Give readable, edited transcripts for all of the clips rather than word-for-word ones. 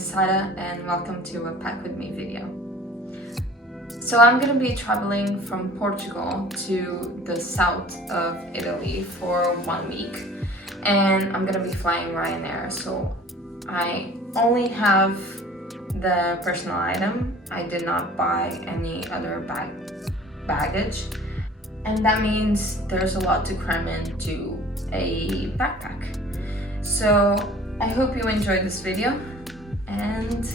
Sara and welcome to a Pack With Me video. So I'm gonna be traveling from Portugal to the south of Italy for 1 week and I'm gonna be flying Ryanair, so I only have the personal item. I did not buy any other baggage, and that means there's a lot to cram into a backpack. So I hope you enjoyed this video and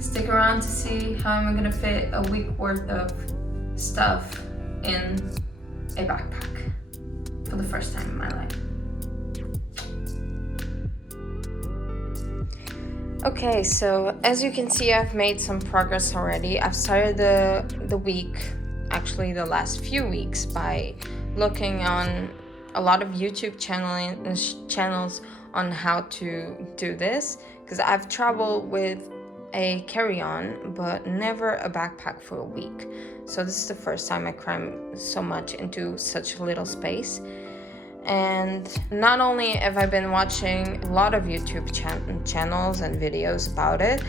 stick around to see how I'm gonna fit a week worth of stuff in a backpack for the first time in my life. Okay, so as you can see, I've made some progress already. I've started the week, actually the last few weeks, by looking on a lot of YouTube channels on how to do this, because I've traveled with a carry-on but never a backpack for a week. So this is the first time I cram so much into such a little space. And not only have I been watching a lot of YouTube channels and videos about it,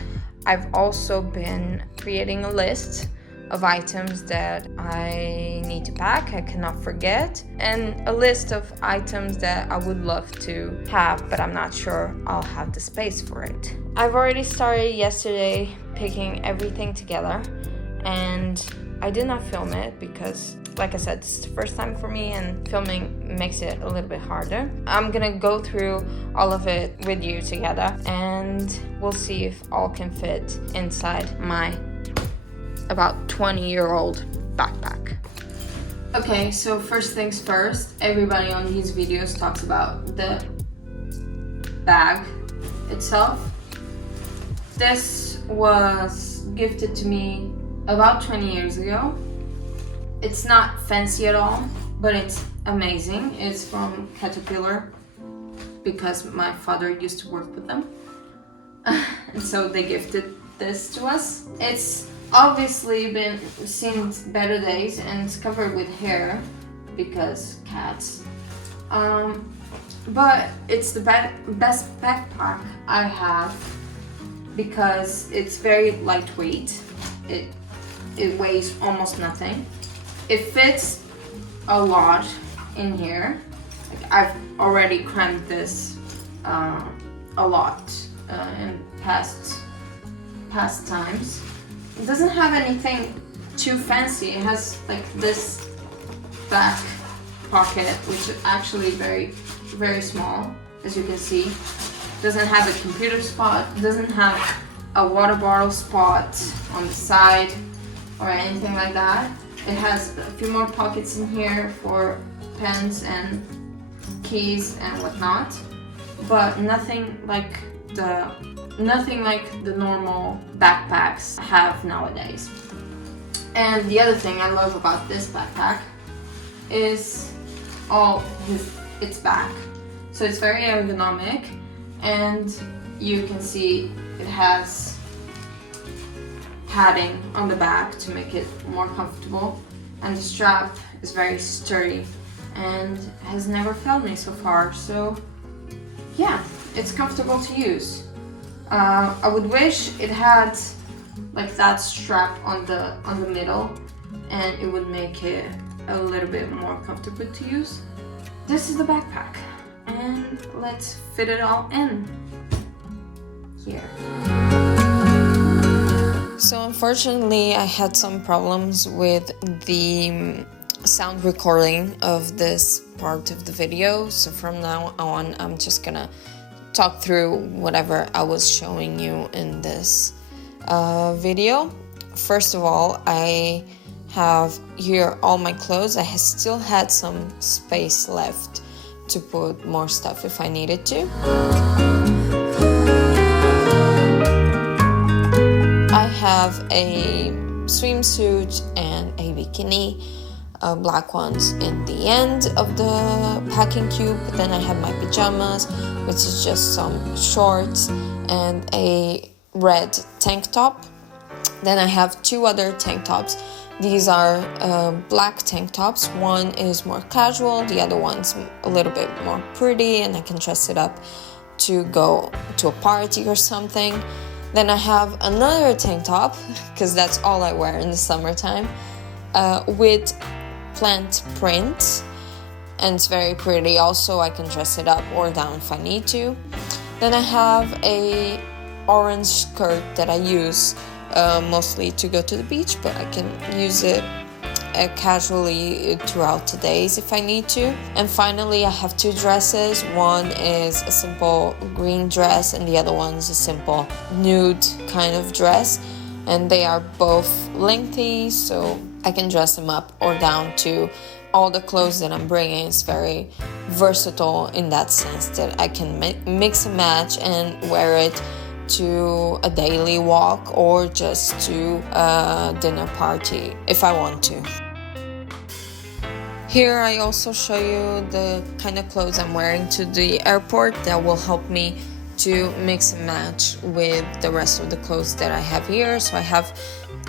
I've also been creating a list of items that I need to pack, I cannot forget, and a list of items that I would love to have, but I'm not sure I'll have the space for it. I've already started yesterday picking everything together, and I did not film it because, like I said, it's the first time for me and filming makes it a little bit harder. I'm gonna go through all of it with you together and we'll see if all can fit inside my about 20-year-old backpack. Okay, so first things first, everybody on these videos talks about the bag itself. This was gifted to me about 20 years ago. It's not fancy at all, but it's amazing. It's from Caterpillar because my father used to work with them. And so they gifted this to us. It's obviously been seen better days and it's covered with hair because cats. But it's the best backpack I have because it's very lightweight. It weighs almost nothing. It fits a lot in here. Like, I've already crammed this a lot in past times. It doesn't have anything too fancy. It has like this back pocket, which is actually very small, as you can see. It doesn't have a computer spot. It doesn't have a water bottle spot on the side or anything like that. It has a few more pockets in here for pens and keys and whatnot, but nothing like the normal backpacks have nowadays. And the other thing I love about this backpack is its back. So it's very ergonomic, and you can see it has padding on the back to make it more comfortable, and the strap is very sturdy and has never failed me so far. So yeah, it's comfortable to use. I would wish it had like that strap on the middle, and it would make it a little bit more comfortable to use. This is the backpack, and let's fit it all in here. So unfortunately, I had some problems with the sound recording of this part of the video. So from now on, I'm just gonna talk through whatever I was showing you in this video. First of all, I have here all my clothes. I still had some space left to put more stuff if I needed to. I have a swimsuit and a bikini, black ones in the end of the packing cube. Then I have my pajamas, which is just some shorts and a red tank top. Then I have two other tank tops. These are black tank tops. One is more casual, the other one's a little bit more pretty, and I can dress it up to go to a party or something. Then I have another tank top, because that's all I wear in the summertime, with plant print, and it's very pretty. Also, I can dress it up or down if I need to. Then I have a orange skirt that I use mostly to go to the beach, but I can use it casually throughout the days if I need to. And finally, I have two dresses. One is a simple green dress and the other one is a simple nude kind of dress, and they are both lengthy, so I can dress them up or down to all the clothes that I'm bringing. It's very versatile in that sense that I can mix and match and wear it to a daily walk or just to a dinner party if I want to. Here I also show you the kind of clothes I'm wearing to the airport that will help me to mix and match with the rest of the clothes that I have here. So I have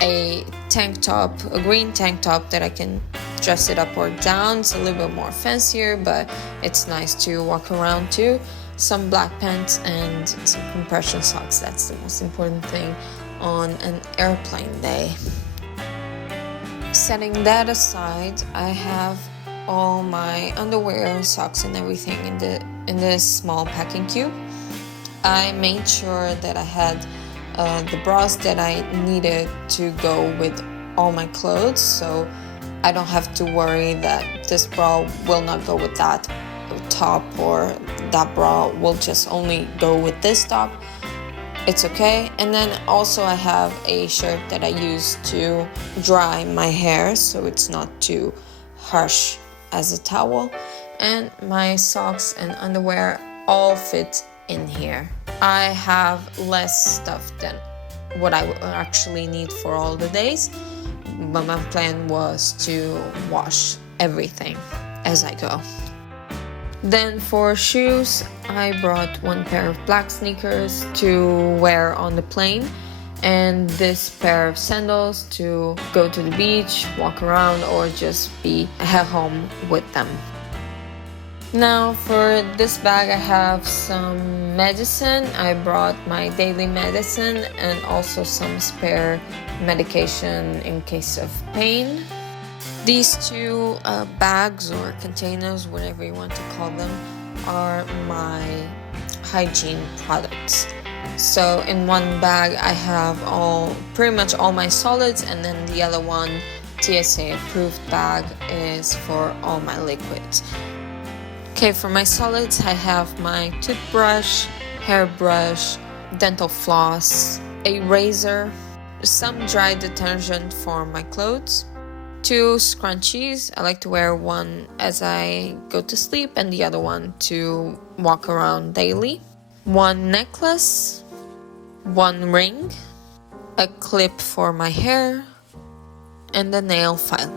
a tank top, a green tank top that I can dress it up or down. It's a little bit more fancier, but it's nice to walk around too. Some black pants and some compression socks. That's the most important thing on an airplane day. Setting that aside, I have all my underwear, socks and everything in this small packing cube. I made sure that I had the bras that I needed to go with all my clothes, so I don't have to worry that this bra will not go with that top or that bra will just only go with this top. It's okay. And then also I have a shirt that I use to dry my hair so it's not too harsh as a towel, and my socks and underwear all fit in here. I have less stuff than what I would actually need for all the days, but my plan was to wash everything as I go. Then for shoes, I brought one pair of black sneakers to wear on the plane and this pair of sandals to go to the beach, walk around, or just be at home with them. Now for this bag I have some medicine. I brought my daily medicine and also some spare medication in case of pain. These two bags or containers, whatever you want to call them, are my hygiene products. So in one bag I have pretty much all my solids, and then the other one, TSA approved bag, is for all my liquids. Okay, for my solids I have my toothbrush, hairbrush, dental floss, a razor, some dry detergent for my clothes, 2 scrunchies. I like to wear one as I go to sleep and the other one to walk around daily, 1 necklace, 1 ring, a clip for my hair, and a nail file.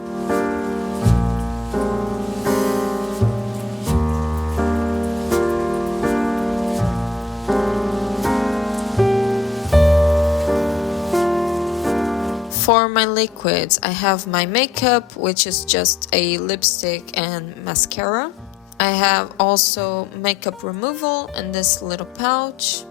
For my liquids, I have my makeup, which is just a lipstick and mascara. I have also makeup removal in this little pouch,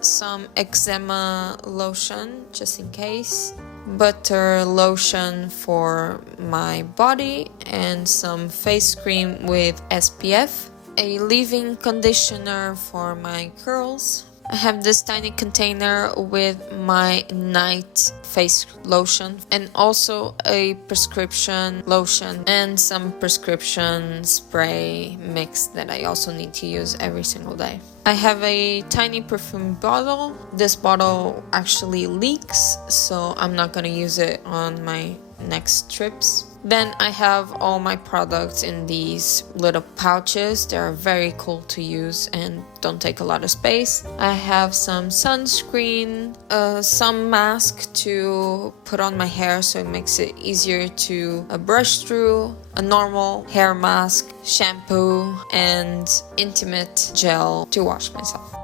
some eczema lotion just in case, butter lotion for my body, and some face cream with SPF, a leave-in conditioner for my curls. I have this tiny container with my night face lotion and also a prescription lotion and some prescription spray mix that I also need to use every single day. I have a tiny perfume bottle. This bottle actually leaks, so I'm not gonna use it on my next trips. Then I have all my products in these little pouches. They're very cool to use and don't take a lot of space. I have some sunscreen, some mask to put on my hair so it makes it easier to brush through, a normal hair mask, shampoo, and intimate gel to wash myself.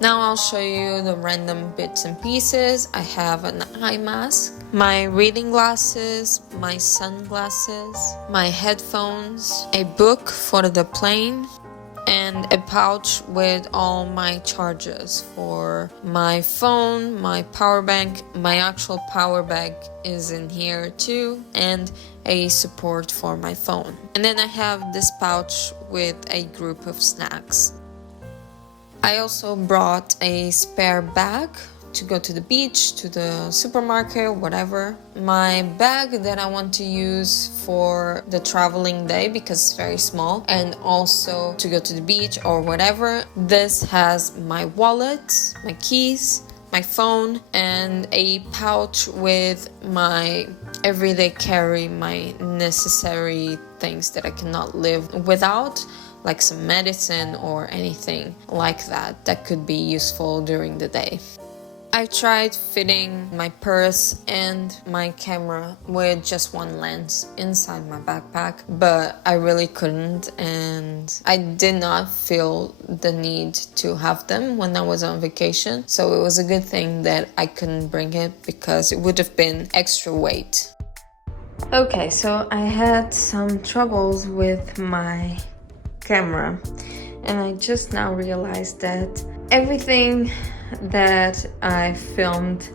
Now I'll show you the random bits and pieces. I have an eye mask, my reading glasses, my sunglasses, my headphones, a book for the plane, and a pouch with all my charges for my phone, my power bank. My actual power bank is in here too, and a support for my phone. And then I have this pouch with a group of snacks. I also brought a spare bag to go to the beach, to the supermarket, whatever. My bag that I want to use for the traveling day because it's very small, and also to go to the beach or whatever. This has my wallet, my keys, my phone, and a pouch with my everyday carry, my necessary things that I cannot live without, like some medicine or anything like that that could be useful during the day. I tried fitting my purse and my camera with just one lens inside my backpack, but I really couldn't, and I did not feel the need to have them when I was on vacation. So it was a good thing that I couldn't bring it because it would have been extra weight. Okay, so I had some troubles with my camera, and I just now realized that everything that I filmed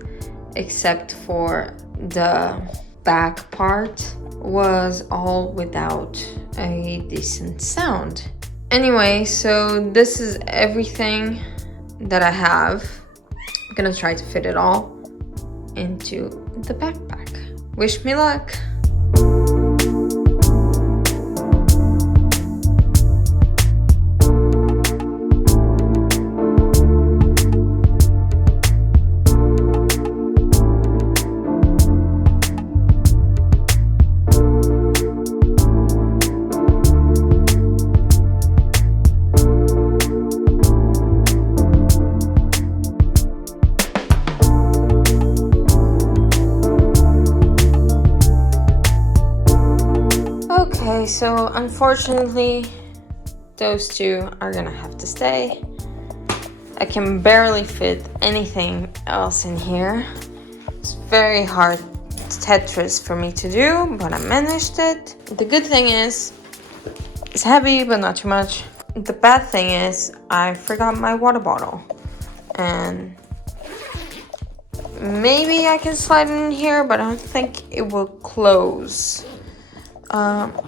except for the back part was all without a decent sound. Anyway, so this is everything that I have. I'm gonna try to fit it all into the backpack. Wish me luck! Okay, so unfortunately, those two are gonna have to stay. I can barely fit anything else in here. It's very hard Tetris for me to do, but I managed it. The good thing is, it's heavy, but not too much. The bad thing is, I forgot my water bottle. And maybe I can slide it in here, but I don't think it will close.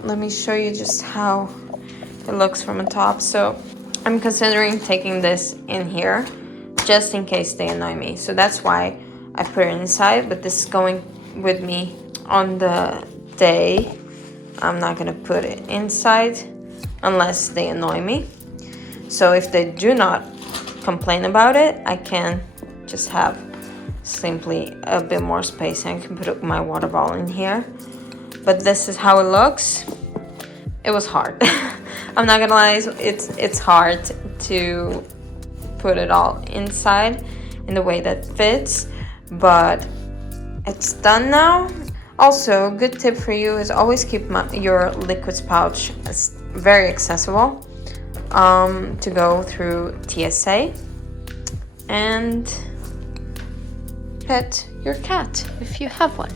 Let me show you just how it looks from the top. So I'm considering taking this in here just in case they annoy me. So that's why I put it inside, but this is going with me on the day. I'm not gonna put it inside unless they annoy me. So if they do not complain about it, I can just have simply a bit more space and I can put my water bottle in here. But this is how it looks. It was hard. I'm not gonna lie, it's hard to put it all inside in the way that fits, but it's done now. Also, a good tip for you is always keep your liquids pouch very accessible to go through TSA, and pet your cat if you have one.